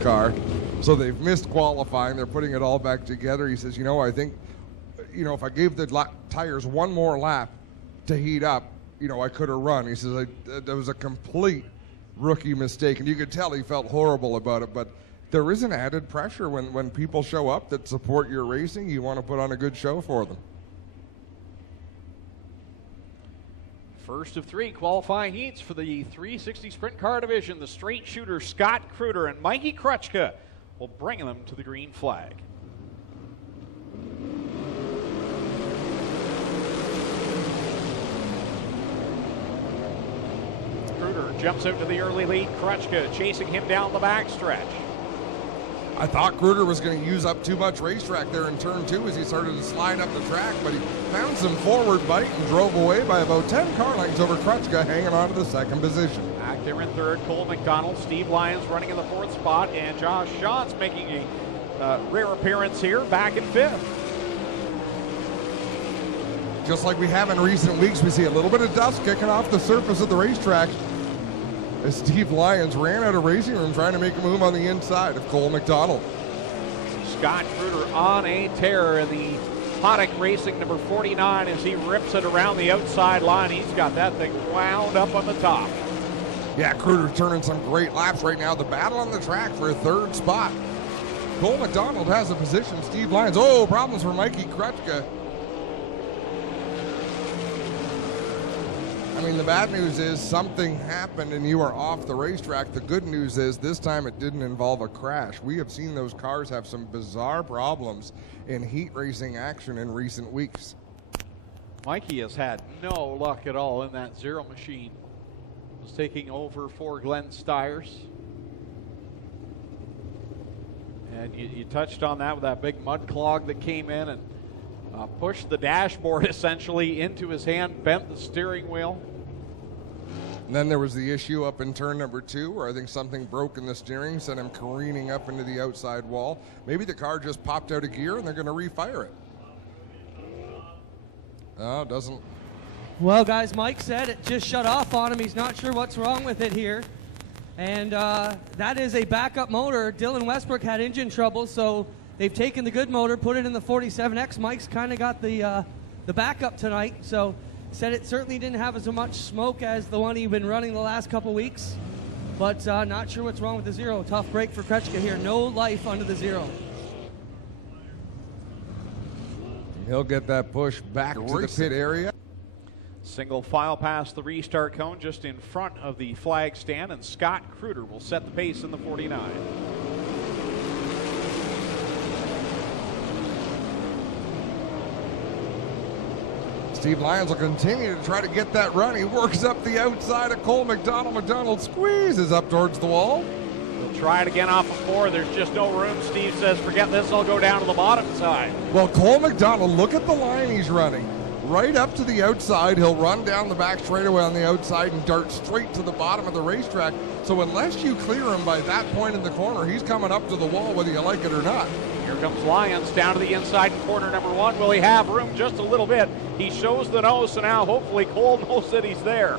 car. So they've missed qualifying. They're putting it all back together. He says, I think, if I gave the tires one more lap to heat up, I could have run. He says, that was a complete rookie mistake. And you could tell he felt horrible about it. But there is an added pressure when people show up that support your racing. You want to put on a good show for them. First of 3 qualifying heats for the 360 Sprint Car Division. The straight shooter Scott Kruder and Mikey Krutchka will bring them to the green flag. Kruder jumps out to the early lead. Krutchka chasing him down the backstretch. I thought Kruder was going to use up too much racetrack there in turn 2 as he started to slide up the track, but he found some forward bite and drove away by about 10 car lengths over Krutchka, hanging on to the second position. Back there in third, Cole McDonald, Steve Lyons running in the 4th spot, and Josh Schatz making a rare appearance here, back in 5th. Just like we have in recent weeks, we see a little bit of dust kicking off the surface of the racetrack as Steve Lyons ran out of racing room trying to make a move on the inside of Cole McDonald. Scott Kruder on a tear in the Hoddick Racing number 49 as he rips it around the outside line. He's got that thing wound up on the top. Yeah, Kruder's turning some great laps right now. The battle on the track for a 3rd spot. Cole McDonald has a position. Steve Lyons, problems for Mikey Krutchka. I mean, the bad news is something happened and you are off the racetrack. The good news is this time it didn't involve a crash. We have seen those cars have some bizarre problems in heat racing action in recent weeks. Mikey has had no luck at all in that Zero machine. Was taking over for Glenn Styres. And you touched on that with that big mud clog that came in and pushed the dashboard essentially into his hand, bent the steering wheel. And then there was the issue up in turn number 2 where I think something broke in the steering, sent him careening up into the outside wall. Maybe the car just popped out of gear and they're going to refire it. No, it doesn't. Well, guys, Mike said it just shut off on him. He's not sure what's wrong with it here. And that is a backup motor. Dylan Westbrook had engine trouble, so they've taken the good motor, put it in the 47X. Mike's kind of got the backup tonight, so said it certainly didn't have as much smoke as the one he'd been running the last couple weeks, but not sure what's wrong with the Zero. Tough break for Krutchka here. No life under the Zero. He'll get that push back to the pit area. Single file past the restart cone just in front of the flag stand, and Scott Kruder will set the pace in the 49. Steve Lyons will continue to try to get that run. He works up the outside of Cole McDonald. McDonald squeezes up towards the wall. He'll try it again off of 4. There's just no room. Steve says, forget this, I'll go down to the bottom side. Well, Cole McDonald, look at the line he's running. Right up to the outside. He'll run down the back straightaway on the outside and dart straight to the bottom of the racetrack. So unless you clear him by that point in the corner, he's coming up to the wall whether you like it or not. Here comes Lyons down to the inside in corner number 1. Will he have room? Just a little bit. He shows the nose, so now hopefully Cole knows that he's there.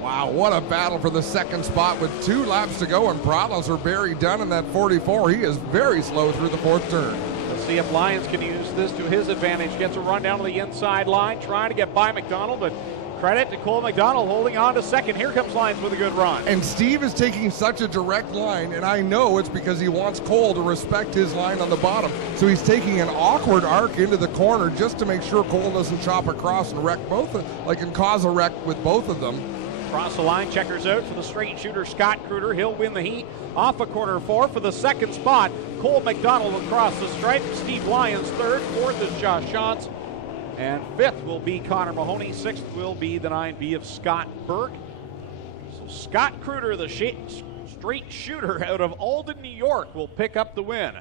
Wow, what a battle for the 2nd spot with 2 laps to go, and problems for Barry Dunn in that 44. He is very slow through the 4th turn. Let's see if Lyons can use this to his advantage. Gets a run down to the inside line, trying to get by McDonald, but credit to Cole McDonald holding on to 2nd. Here comes Lyons with a good run. And Steve is taking such a direct line, and I know it's because he wants Cole to respect his line on the bottom. So he's taking an awkward arc into the corner just to make sure Cole doesn't chop across and wreck and cause a wreck with both of them. Across the line, checkers out for the straight shooter Scott Kruder. He'll win the heat off of corner 4 for the 2nd spot. Cole McDonald across the stripe. Steve Lyons 3rd. 4th is Josh Schatz. And 5th will be Connor Mahoney. 6th will be the 9B of Scott Burke. So Scott Kruder, the straight shooter out of Alden, New York, will pick up the win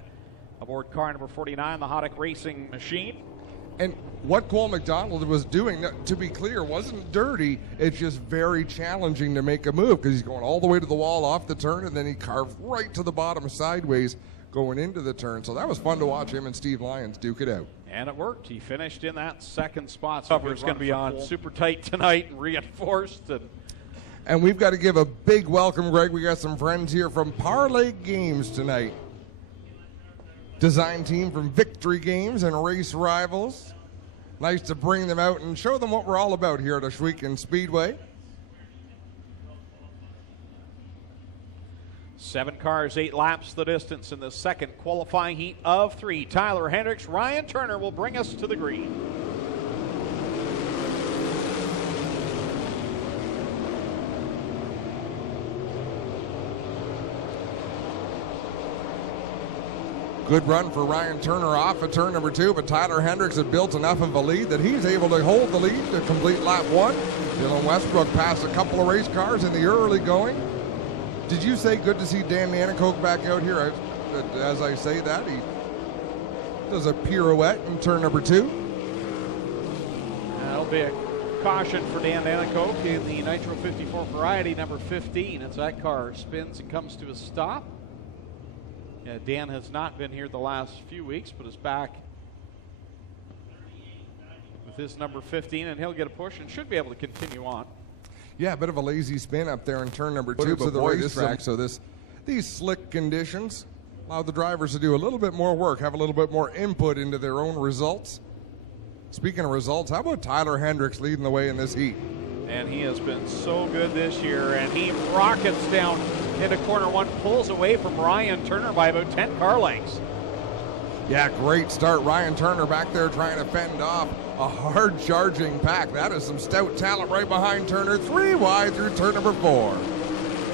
aboard car number 49, the Hoddick Racing machine. And what Cole McDonald was doing, to be clear, wasn't dirty. It's just very challenging to make a move because he's going all the way to the wall off the turn, and then he carved right to the bottom sideways going into the turn. So that was fun to watch him and Steve Lyons duke it out. And it worked. He finished in that 2nd spot. Cover is going to be on super tight tonight and reinforced. And And we've got to give a big welcome, Greg. We got some friends here from Parlay Games tonight. Design team from Victory Games and Race Rivals. Nice to bring them out and show them what we're all about here at Ohsweken Speedway. 7 cars, 8 laps the distance in the second qualifying heat of 3. Tyler Hendricks, Ryan Turner will bring us to the green. Good run for Ryan Turner off of turn number 2, but Tyler Hendricks had built enough of a lead that he's able to hold the lead to complete lap 1. Dylan Westbrook passed a couple of race cars in the early going. Did you say good to see Dan Nanakoke back out here? As I say that, he does a pirouette in turn number 2. That'll be a caution for Dan Nanakoke in the Nitro 54 variety, number 15. As that car spins and comes to a stop. Yeah, Dan has not been here the last few weeks, but is back with his number 15, and he'll get a push and should be able to continue on. Yeah, a bit of a lazy spin up there in turn number 2 to the racetrack. So these slick conditions allow the drivers to do a little bit more work, have a little bit more input into their own results. Speaking of results, how about Tyler Hendricks leading the way in this heat? And he has been so good this year, and he rockets down into corner 1, pulls away from Ryan Turner by about 10 car lengths. Yeah, great start. Ryan Turner back there trying to fend off a hard charging pack. That is some stout talent right behind Turner. 3 wide through turn number 4.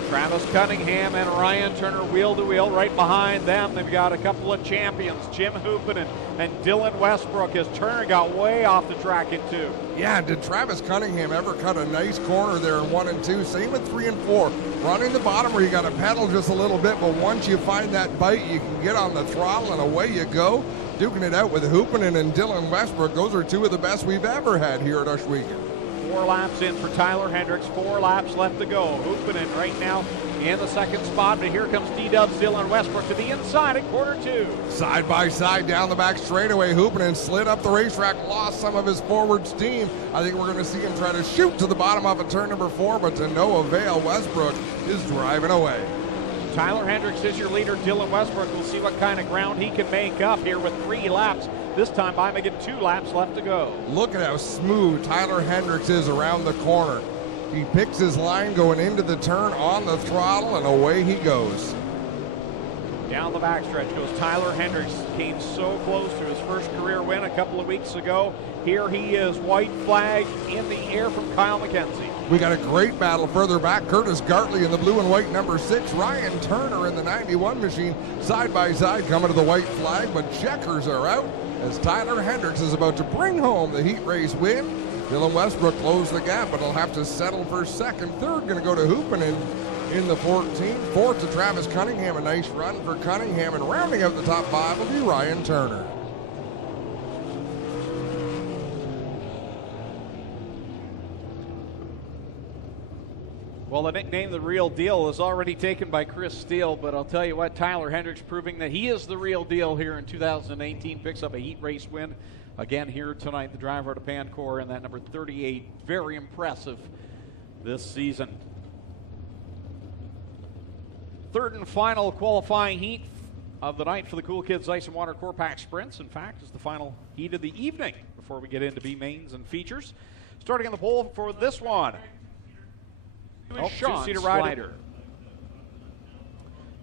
Travis Cunningham and Ryan Turner wheel to wheel right behind them. They've got a couple of champions, Jim Hoopinen and Dylan Westbrook, as Turner got way off the track in 2. Yeah, did Travis Cunningham ever cut a nice corner there in 1 and 2? Same with 3 and 4. Running the bottom where you got to pedal just a little bit, but once you find that bite, you can get on the throttle and away you go. Duking it out with Hoopinen and Dylan Westbrook. Those are 2 of the best we've ever had here at Ohsweken. 4 laps in for Tyler Hendricks, 4 laps left to go. Hoopinen right now in the second spot, but here comes D-Dub's Dylan Westbrook to the inside at quarter 2. Side by side down the back straightaway. Hoopinen slid up the racetrack, lost some of his forward steam. I think we're going to see him try to shoot to the bottom of a turn number 4, but to no avail. Westbrook is driving away. Tyler Hendricks is your leader. Dylan Westbrook will see what kind of ground he can make up here with 3 laps. This time by making 2 laps left to go. Look at how smooth Tyler Hendricks is around the corner. He picks his line going into the turn on the throttle, and away he goes. Down the backstretch goes Tyler Hendricks. Came so close to his first career win a couple of weeks ago. Here he is, white flag in the air from Kyle McKenzie. We got a great battle further back. Curtis Gartley in the blue and white number 6. Ryan Turner in the 91 machine. Side by side coming to the white flag, but checkers are out as Tyler Hendricks is about to bring home the heat race win. Dylan Westbrook closed the gap, but he'll have to settle for second. Third going to go to Hoopinen in the 14. Fourth to Travis Cunningham. A nice run for Cunningham, and rounding out the top 5 will be Ryan Turner. Well, the nickname The Real Deal is already taken by Chris Steele, but I'll tell you what, Tyler Hendricks proving that he is the real deal here in 2018. Picks up a heat race win again here tonight. The driver out of Pancor in that number 38. Very impressive this season. Third and final qualifying heat of the night for the Cool Kids Ice and Water Core Pack Sprints. In fact, it's the final heat of the evening before we get into B mains and features. Starting on the pole for this one. Sean two-seater rider.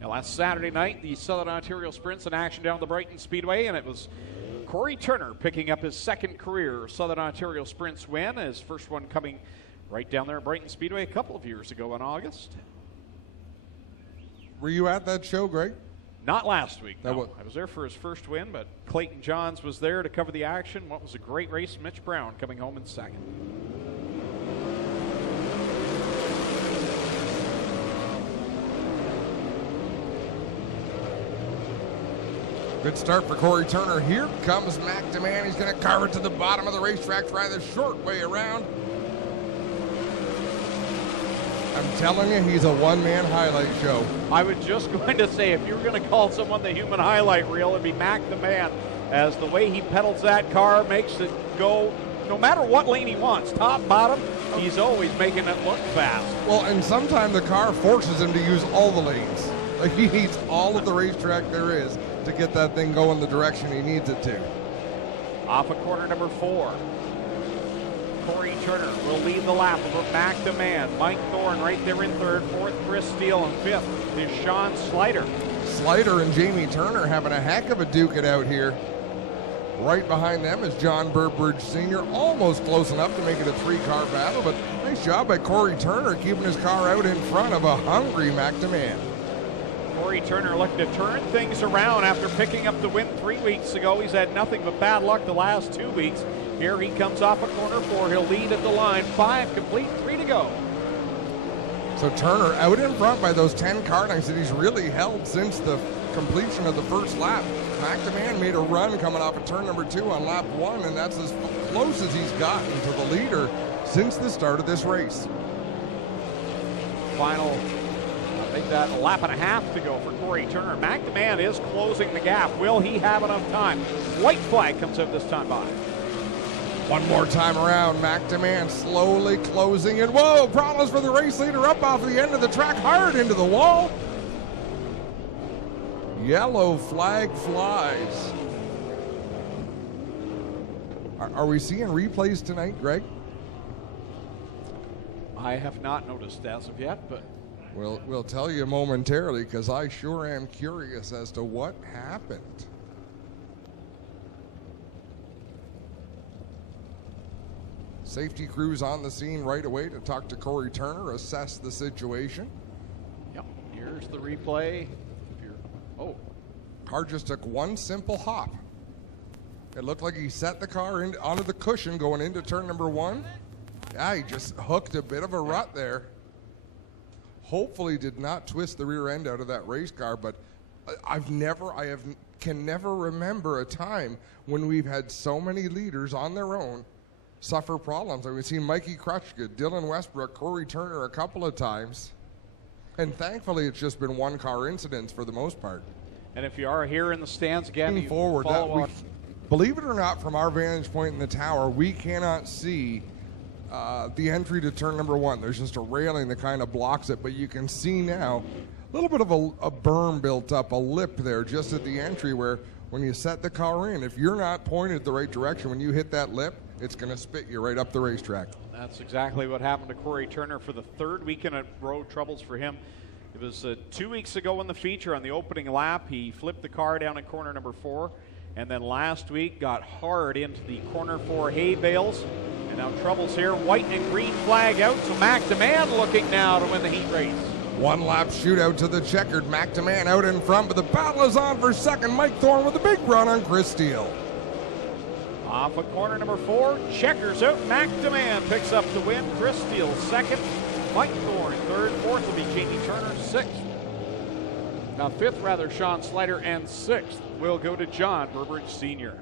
Now, last Saturday night, the Southern Ontario Sprints in action down the Brighton Speedway, and it was Corey Turner picking up his second career Southern Ontario Sprints win, his first one coming right down there at Brighton Speedway a couple of years ago in August. Were you at that show, Greg? Not last week, no. I was there for his first win, but Clayton Johns was there to cover the action. What was a great race, Mitch Brown coming home in second. Good start for Corey Turner. Here comes McDeman. He's going to carve it to the bottom of the racetrack, try the short way around. I'm telling you, he's a one-man highlight show. I was just going to say, if you were going to call someone the human highlight reel, it'd be McDeman, as the way he pedals that car makes it go no matter what lane he wants, top, bottom, he's always making it look fast. Well, and sometimes the car forces him to use all the lanes. Like, he needs all of the racetrack there is to get that thing going the direction he needs it to. Off of corner number 4. Corey Turner will lead the lap over Mac Demand. Mike Thorne right there in third. Fourth, Chris Steele. And fifth is Sean Slider. Slider and Jamie Turner having a heck of a duke it out here. Right behind them is John Burbridge Sr., almost close enough to make it a 3-car battle, but nice job by Corey Turner keeping his car out in front of a hungry Mac Demand. Corey Turner looking to turn things around after picking up the win 3 weeks ago. He's had nothing but bad luck the last 2 weeks. Here he comes off of corner 4. He'll lead at the line. 5 complete, 3 to go. So Turner out in front by those 10 car lengths that he's really held since the completion of the first lap. Mac Demand made a run coming off of turn number 2 on lap 1, and that's as close as he's gotten to the leader since the start of this race. Final, I think that a lap and a half to go for Corey Turner. Mac Demand is closing the gap. Will he have enough time? White flag comes up this time by. One more time around, Mac Demand slowly closing in. Whoa, problems for the race leader up off the end of the track, hard into the wall. Yellow flag flies. Are we seeing replays tonight, Greg? I have not noticed as of yet, but We'll tell you momentarily, because I sure am curious as to what happened. Safety crews on the scene right away to talk to Corey Turner, assess the situation. yep, here's the replay. Car just took one simple hop. It looked like he set the car onto the cushion going into turn number 1. Yeah, he just hooked a bit of a rut there. Hopefully did not twist the rear end out of that race car, but can never remember a time when we've had so many leaders on their own suffer problems. We've seen Mikey Krutchka, Dylan Westbrook, Corey Turner a couple of times, and thankfully it's just been one car incidents for the most part. And if you are here in the stands again, you Forward, follow on. believe it or not, from our vantage point in the tower, we cannot see the entry to turn number 1. There's just a railing that kind of blocks it, but you can see now a little bit of a berm built up, a lip there just at the entry where when you set the car in, if you're not pointed the right direction, when you hit that lip, it's going to spit you right up the racetrack. That's exactly what happened to Corey Turner for the 3rd weekend of road troubles for him. It was 2 weeks ago in the feature on the opening lap. He flipped the car down in corner number 4, and then last week got hard into the corner 4 hay bales. And now troubles here. White and green flag out. So Mac Demand looking now to win the heat race. One lap shootout to the checkered. Mac Demand out in front, but the battle is on for second. Mike Thorne with a big run on Chris Steele. Off of corner number 4, checkers out. Mac Demand picks up the win. Chris Steele second. Mike Thorne third. Fourth will be Jamie Turner. Fifth, Sean Slider, and sixth will go to John Burbridge Sr.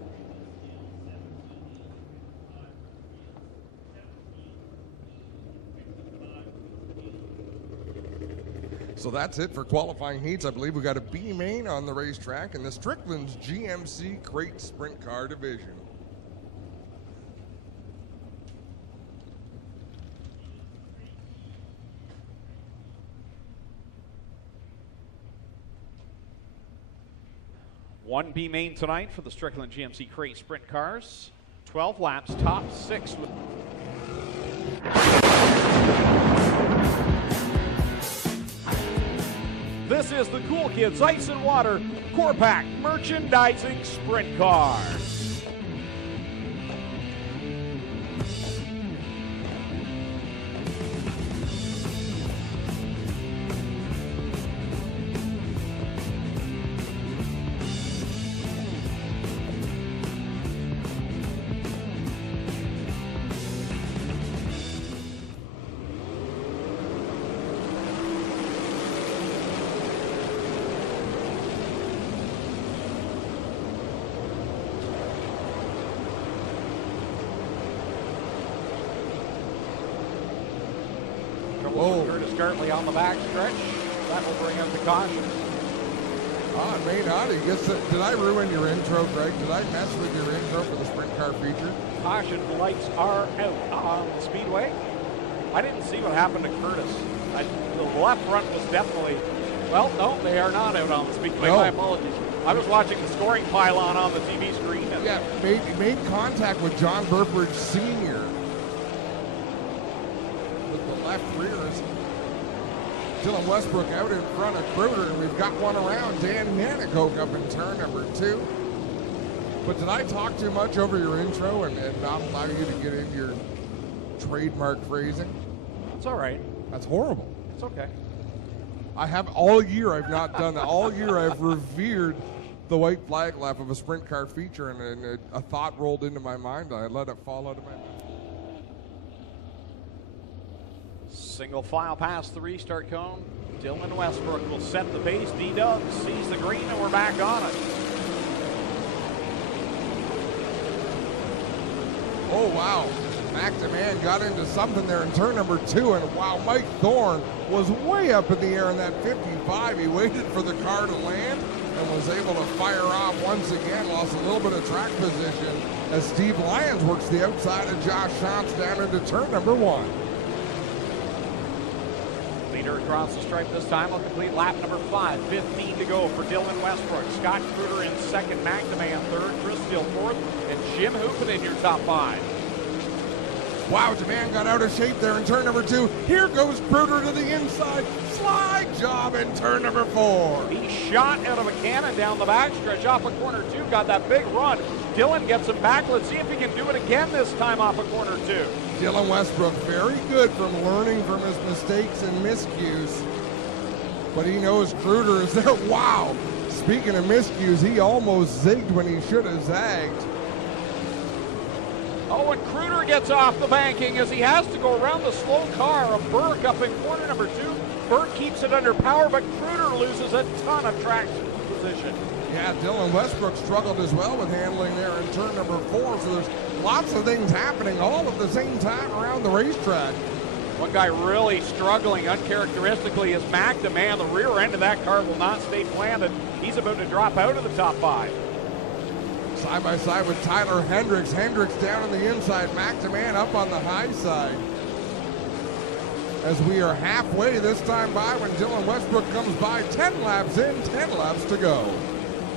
So that's it for qualifying heats. I believe we got a B main on the racetrack in the Strickland's GMC Crate Sprint Car Division. One B main tonight for the Strickland GMC Crate Sprint Cars. 12 laps, top 6. This is the Cool Kids Ice and Water Core Pack Merchandising Sprint Car. Curtis Gartley on the back stretch. That will bring up the caution. Oh, it may not. Did I ruin your intro, Greg? Did I mess with your intro for the sprint car feature? caution lights are out on the speedway. I didn't see what happened to Curtis. The left front was definitely, well, no, they are not out on the speedway. No. My apologies. I was watching the scoring pylon on the TV screen. And Yeah, made contact with John Burbridge Sr. with the left rears. Dylan Westbrook out in front of Kruger, and we've got one around. Dan Manicoke up in turn number 2. But did I talk too much over your intro and not allow you to get into your trademark phrasing? It's all right. That's horrible. It's okay. I have all year. I've not done that. All year I've revered the white flag lap of a sprint car feature, and a thought rolled into my mind. I let it fall out of my mouth. Single file past the restart cone. Dylan Westbrook will set the pace. D-Dubs sees the green, and we're back on it. Oh, wow. McDeman got into something there in turn number 2, and wow, Mike Thorne was way up in the air in that 55. He waited for the car to land and was able to fire off once again. Lost a little bit of track position as Steve Lyons works the outside of Josh Shantz down into turn number 1. Leader across the stripe this time will complete lap number 5. 15 to go for Dylan Westbrook. Scott Kruger in second, McNamara third, Chris Steele fourth, and Jim Hoopin in your top 5. Wow, DeMann got out of shape there in turn number 2. Here goes Kruger to the inside. Slide job in turn number 4. He shot out of a cannon down the backstretch off of corner 2. Got that big run. Dylan gets him back. Let's see if he can do it again this time off of corner 2. Dylan Westbrook, very good from learning from his mistakes and miscues. But he knows Kruger is there. Wow. Speaking of miscues, he almost zigged when he should have zagged. Oh, and Kruger gets off the banking as he has to go around the slow car of Burke up in corner number 2. Burke keeps it under power, but Kruger loses a ton of traction position. Yeah, Dylan Westbrook struggled as well with handling there in turn number 4, so there's lots of things happening all at the same time around the racetrack. One guy really struggling uncharacteristically is McNamara. The rear end of that car will not stay planted. He's about to drop out of the top 5. Side by side with Tyler Hendricks. Hendricks down on the inside, McNamara up on the high side. As we are halfway this time by when Dylan Westbrook comes by, 10 laps in, 10 laps to go.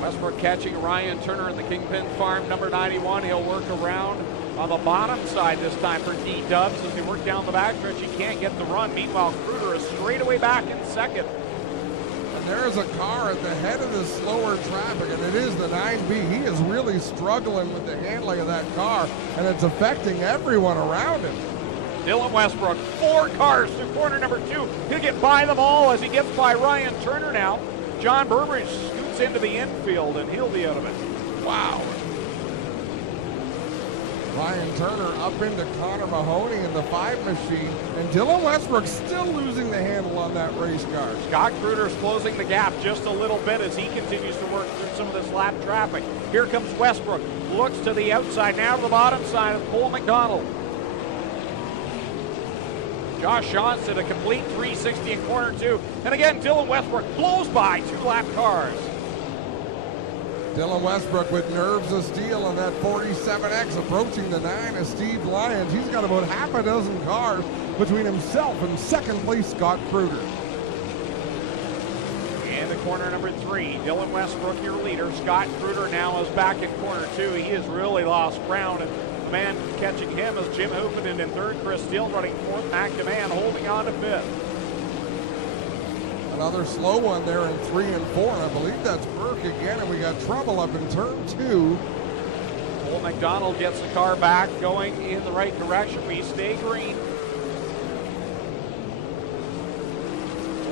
Westbrook catching Ryan Turner in the Kingpin Farm, number 91. He'll work around on the bottom side this time for D-Dubs. As they work down the backstretch, he can't get the run. Meanwhile, Kruger is straightaway back in second. And there's a car at the head of the slower traffic, and it is the 9B. He is really struggling with the handling of that car, and it's affecting everyone around him. Dylan Westbrook, 4 cars through corner number 2. He'll get by them all as he gets by Ryan Turner now. John Burbridge scoots into the infield, and he'll be out of it. Wow. Ryan Turner up into Connor Mahoney in the 5 machine, and Dylan Westbrook still losing the handle on that race car. Scott Kruger's closing the gap just a little bit as he continues to work through some of this lap traffic. Here comes Westbrook, looks to the outside, now to the bottom side of Cole McDonald. Josh Shantz at a complete 360 in corner 2. And again, Dylan Westbrook blows by 2 lap cars. Dylan Westbrook with nerves of steel on that 47X, approaching the 9 of Steve Lyons. He's got about half a dozen cars between himself and second place Scott Kruger. And the corner number 3, Dylan Westbrook, your leader. Scott Kruger now is back in corner 2. He has really lost ground, and the man catching him is Jim Hoopin in third. Chris Steele running 4th. McNamara holding on to 5th. Another slow one there in 3 and 4, and I believe that's Burke again, and we got trouble up in turn 2. Cole McDonald gets the car back, going in the right direction. We stay green.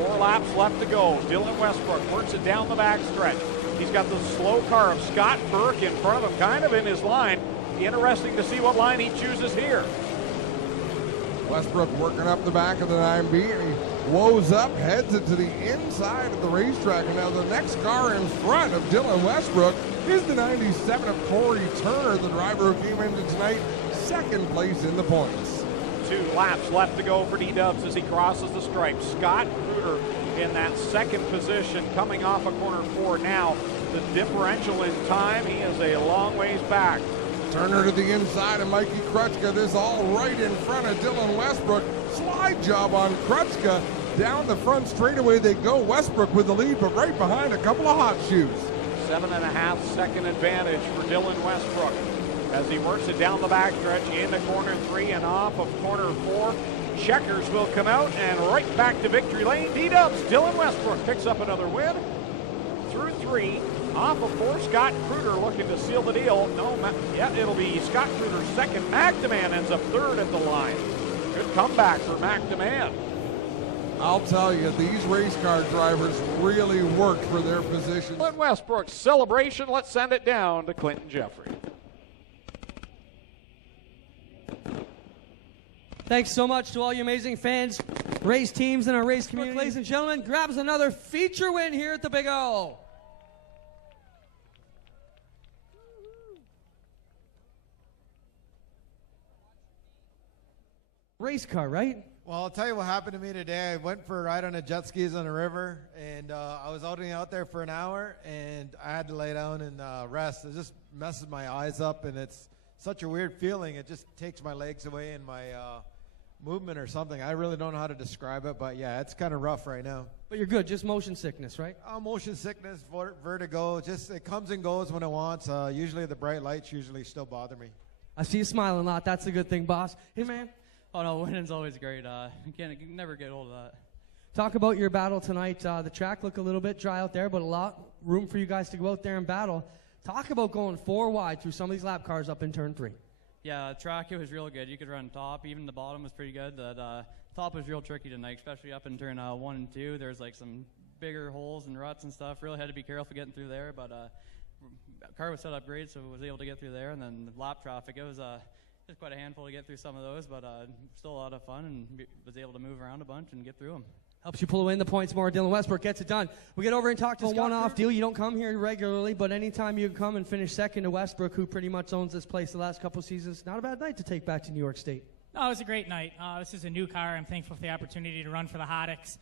4 laps left to go. Dylan Westbrook works it down the backstretch. He's got the slow car of Scott Burke in front of him, kind of in his line. Interesting to see what line he chooses here. Westbrook working up the back of the 9B, and he woes up, heads it to the inside of the racetrack. And now the next car in front of Dylan Westbrook is the 97 of Corey Turner, the driver who came into tonight second place in the points. 2 laps left to go for D-Dubs as he crosses the stripe. Scott Kruger in that second position, coming off of corner 4 now. The differential in time, he is a long ways back. Turner to the inside of Mikey Krutchka. This all right in front of Dylan Westbrook. Slide job on Krutchka. Down the front straightaway they go. Westbrook with the lead, but right behind a couple of hot shoes. 7.5 second advantage for Dylan Westbrook as he works it down the backstretch into corner 3 and off of corner 4. Checkers will come out and right back to victory lane. D-Dubs, Dylan Westbrook picks up another win. Through 3, off of 4, Scott Kruder looking to seal the deal. No, it'll be Scott Kruder's second. McDeman ends up third at the line. Good comeback for McDeman. I'll tell you, these race car drivers really worked for their positions. Dylan Westbrook's celebration, let's send it down to Clinton Jeffrey. Thanks so much to all you amazing fans, race teams, and our race community. Ladies and gentlemen, grabs another feature win here at the Big O. Race car, right? Well, I'll tell you what happened to me today. I went for a ride on a jet skis on a river, and I was out there for an hour, and I had to lay down and rest. It just messes my eyes up, and it's such a weird feeling. It just takes my legs away and my movement or something. I really don't know how to describe it, but yeah, it's kind of rough right now. But you're good, just motion sickness, right? Motion sickness, vertigo, just it comes and goes when it wants. Usually the bright lights usually still bother me. I see you smiling a lot. That's a good thing, boss. Hey, man. Oh, no, winning's always great. You can never get old of that. Talk about your battle tonight. The track looked a little bit dry out there, but a lot room for you guys to go out there and battle. Talk about going 4 wide through some of these lap cars up in turn 3. Yeah, the track, it was real good. You could run top. Even the bottom was pretty good. The top was real tricky tonight, especially up in turn 1 and 2. There's like some bigger holes and ruts and stuff. Really had to be careful getting through there, but car was set up great, so was able to get through there. And then the lap traffic, it was just quite a handful to get through some of those, but still a lot of fun, and was able to move around a bunch and get through them. Helps you pull away in the points more. Dylan Westbrook gets it done. We get over and talk to a one-off deal. You don't come here regularly, but anytime you come and finish second to Westbrook, who pretty much owns this place the last couple seasons, not a bad night to take back to New York State. No, it was a great night. This is a new car. I'm thankful for the opportunity to run for the Hoddicks.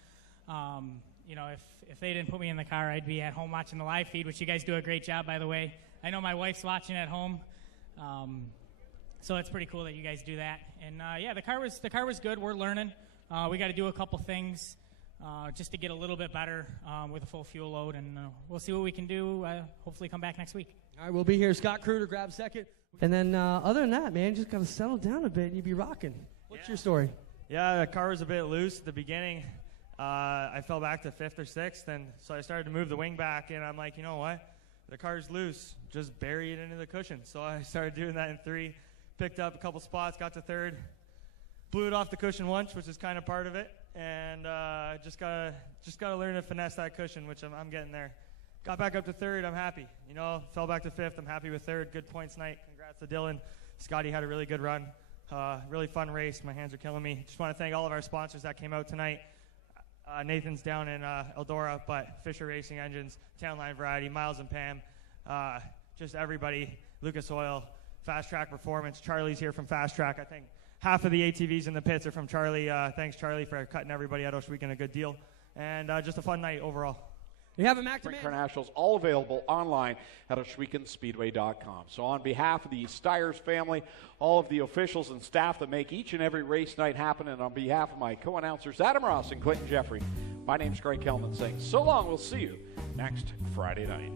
You know, if they didn't put me in the car, I'd be at home watching the live feed, which you guys do a great job, by the way. I know my wife's watching at home. So it's pretty cool that you guys do that. And yeah, the car was good. We're learning. We got to do a couple things just to get a little bit better with a full fuel load, and we'll see what we can do. Hopefully come back next week. All right, we'll be here. Scott Kruder grabs second. And then other than that, man, just got to settle down a bit and you'd be rocking. What's your story? Yeah, the car was a bit loose at the beginning. I fell back to 5th or 6th, and so I started to move the wing back, and I'm like, you know what? The car's loose. Just bury it into the cushion. So I started doing that in 3. Picked up a couple spots, got to 3rd, blew it off the cushion once, which is kind of part of it, and just gotta learn to finesse that cushion, which I'm getting there. Got back up to 3rd, I'm happy. You know, fell back to 5th, I'm happy with 3rd. Good points night. Congrats to Dylan. Scotty had a really good run. Really fun race. My hands are killing me. Just want to thank all of our sponsors that came out tonight. Nathan's down in Eldora, but Fisher Racing Engines, Town Line Variety, Miles and Pam, just everybody, Lucas Oil, Fast Track Performance. Charlie's here from Fast Track. I think half of the ATVs in the pits are from Charlie. Thanks, Charlie, for cutting everybody out this weekend a good deal. And just a fun night overall. You have a Mac Sprintcar Nationals, all available online at OshwekenSpeedway.com. So on behalf of the Styres family, all of the officials and staff that make each and every race night happen, and on behalf of my co-announcers Adam Ross and Clinton Jeffrey, my name's Greg Kelman saying so long. We'll see you next Friday night.